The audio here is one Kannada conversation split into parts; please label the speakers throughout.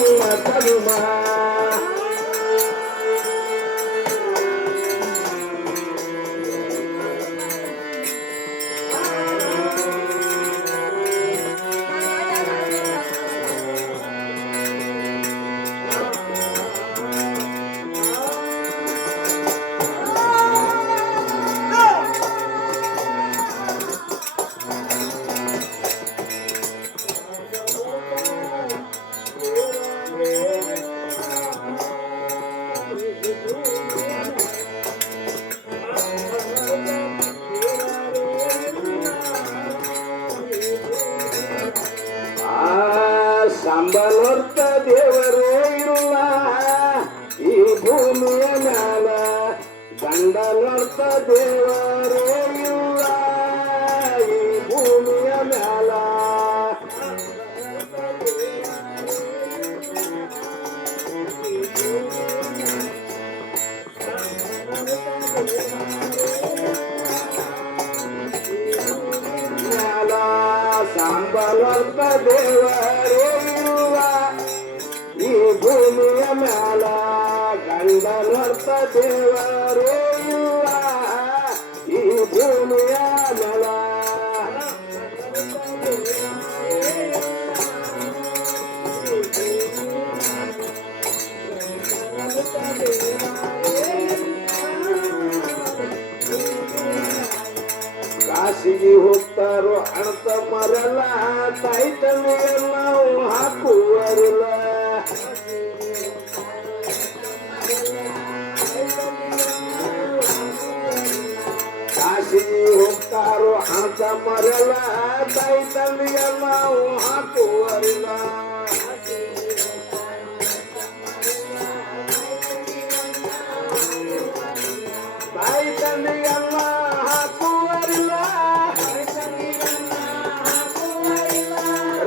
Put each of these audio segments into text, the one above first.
Speaker 1: Paloma, Paloma. ಭೂಮಿಯ ಮ್ಯಾಲ ಗಂಡನರ್ಥ ದೇವರೇ ಇಲ್ಲ ಈ ಭೂಮಿಯ ಮ್ಯಾಲ ಕಾಶಿಗೆ ಹೋಗ್ತಾರೋ ಅಣತ ಮರಲ್ಲ ತಾಯಿ ತಂದೆಯನ್ನ ಹಾಕುವರಿಲ್ಲ ಹೋಗ್ತಾರೋ ಅಣತ ಮರಲ್ಲ ತಾಯಿ ತಂದೆಯನ್ನ ಹಾಕುವರಿಲ್ಲ ತಾಯಿ ತಂದೆಯನ್ನ ಹಾಕುವರಿಲ್ಲ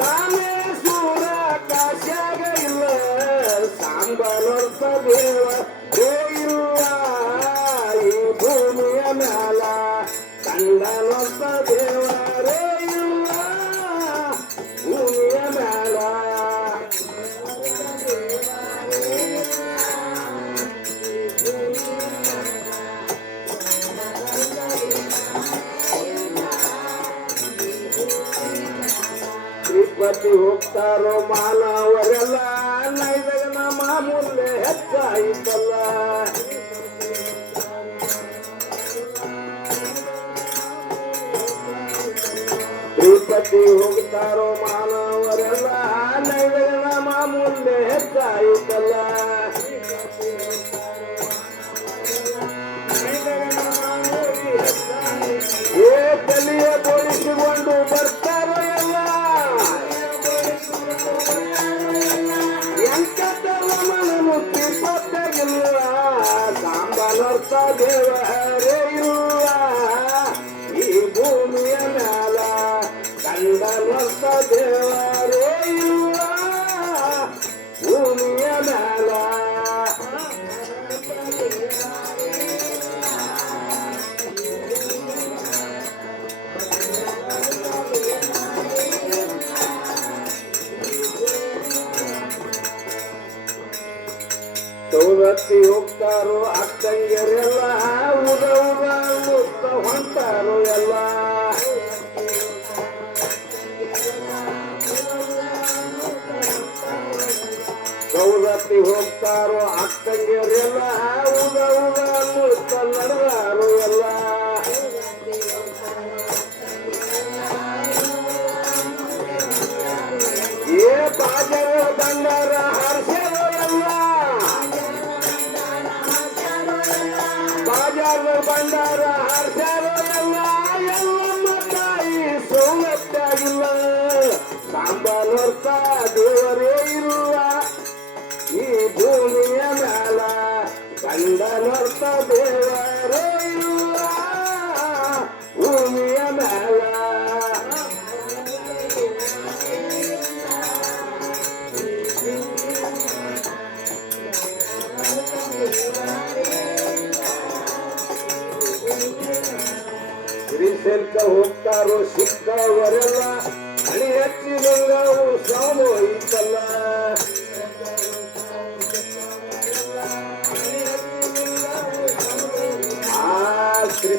Speaker 1: ರಾಮೇಶ್ವರ ಕಾಶ್ಯಾಗ ಇಲ್ಲ ಸಾಂಬಲರ್ಥ ದೇವ ತ್ರಿಪತಿ ಹೋಗ್ತಾರೋ ಮಾನವರೆಲ್ಲ ನೈದಾಗ ನಮ್ಮ ಮೂಲ್ಯ ಹೆಚ್ಚಾಯಿತಲ್ಲ. ತ್ರಿಪತಿ ಹೋಗ್ತಾರೋ ಮಾನವರೆಲ್ಲ ನೈದಾಗ ನಮ್ಮ ಮೂಲ್ಯ ಹೆಚ್ಚಾಯಿತಲ್ಲ. ಸಾಂಬಲರ್ಥ ದೇವರೇ ಅಕ್ಕಂಗರೆಲ್ಲ ಉದ ಉದ ಮುತ್ತ ನಡೆದಾರೋ ಎಲ್ಲ ಏ ಬಾಜರ ಬಂಗಾರ ಹರ್ಸ್ಯಾರೋ ಎಲ್ಲ ಬಾಜಾರ ಬಂಡಾರ ಹರ್ಸ್ಯಾರೋ ಎಲ್ಲ ಎಲ್ಲಮ್ಮ ತಾಯಿ ಸೌಲಭ್ಯಾಗಿಲ್ಲ ಸಾಂಬಾರ್ಥ ದೇವರೇ ಇಲ್ಲ ಕಂಡನರ್ಥ ದೇವರೇ ಇಲ್ಲ ಭೂಮಿಯ ಮ್ಯಾಲ ಶ್ರೀಶೈಲ್ಕ ಹೋಗ್ತಾರೋ ಸಿಕ್ಕವರೆಲ್ಲ ಹಣಿ ಹಚ್ಚಿ ಲಿಂಗವು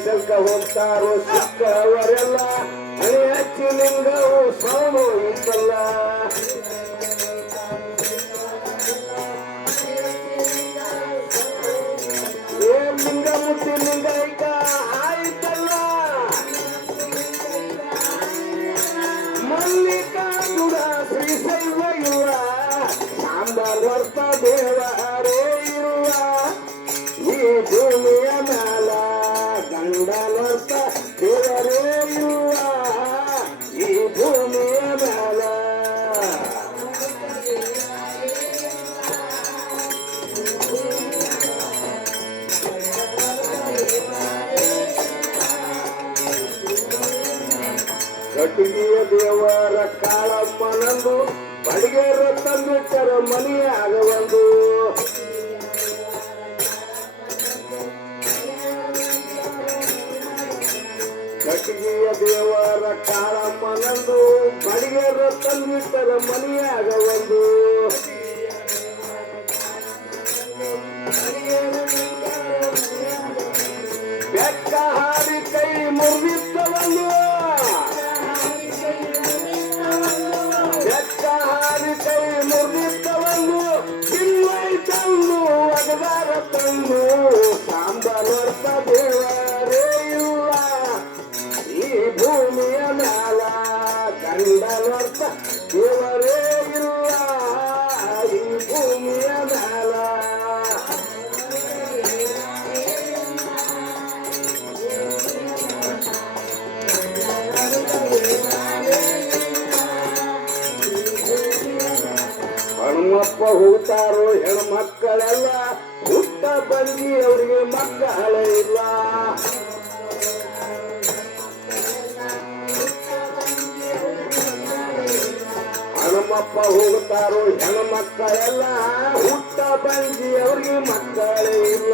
Speaker 1: ಸಾಮೂಹಿಕಲ್ಲ ಹೋಗ್ತಾರೋ ಸಿಕ್ಕವರೆಲ್ಲ ಹಣೆ ಹಚ್ಚಿ ಲಿಂಗವು ಕಟ್ಟಿಗೆಯ ದೇವರ ಕಾಳಮ್ಮನಂದು ಬಡಿಗೆರ ತಂದಿಟ್ಟರ ಮನೆಯಾಗ ಒಂದು ಕಟ್ಟಿಗೆಯ ದೇವರ ಕಾಳಮ್ಮನಂದು ಬಡಿಗೆರ ತಂದಿಟ್ಟರ ಮನೆಯಾಗ ಒಂದು ಹಾಡಿ ಕೈ ಮುರಿದಿದ್ದವನು ಬಿಲ್ಲೈ ತಂದು ಒಗದಾರ ತಂದು ಸಾಂಬಾರ್ಥ ದೇವರೇ ಇಲ್ಲ ಈ ಭೂಮಿಯ ಮ್ಯಾಲ ಗಂಡನರ್ಥ ದೇವರೇ ಹನುಮಪ್ಪ ಹೋಗ್ತಾರೋ ಹೆಣ್ಮಕ್ಕಳೆಲ್ಲ ಹುಟ್ಟ ಬಂದಿ ಅವರಿಗೆ ಮಕ್ಕಳೇ ಇಲ್ಲ. ಹಣಮಪ್ಪ ಹೋಗ್ತಾರೋ ಹೆಣ್ಮಕ್ಕಳೆಲ್ಲ ಹುಟ್ಟ ಬಂದಿ ಅವ್ರಿಗೆ ಮಕ್ಕಳೇ ಇಲ್ಲ.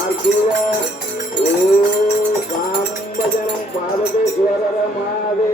Speaker 1: ಈ ಭೂಮಿಯ ಮ್ಯಾಲ ಕಂಡನರ್ಥ ದೇವರೇ ಇಲ್ಲ ಭೂಮಿಯ ಮ್ಯಾಲ ಮ್ಯಾಲ ಶಾಂತಿವ ಶಾಂತಿವ ಶಾಂತಿವ ಶಾಂತಿವ ಓ ಸಾಂಬ ಜನ ಪಾರ್ವತೇಶ್ವರರ ಮಾದೇ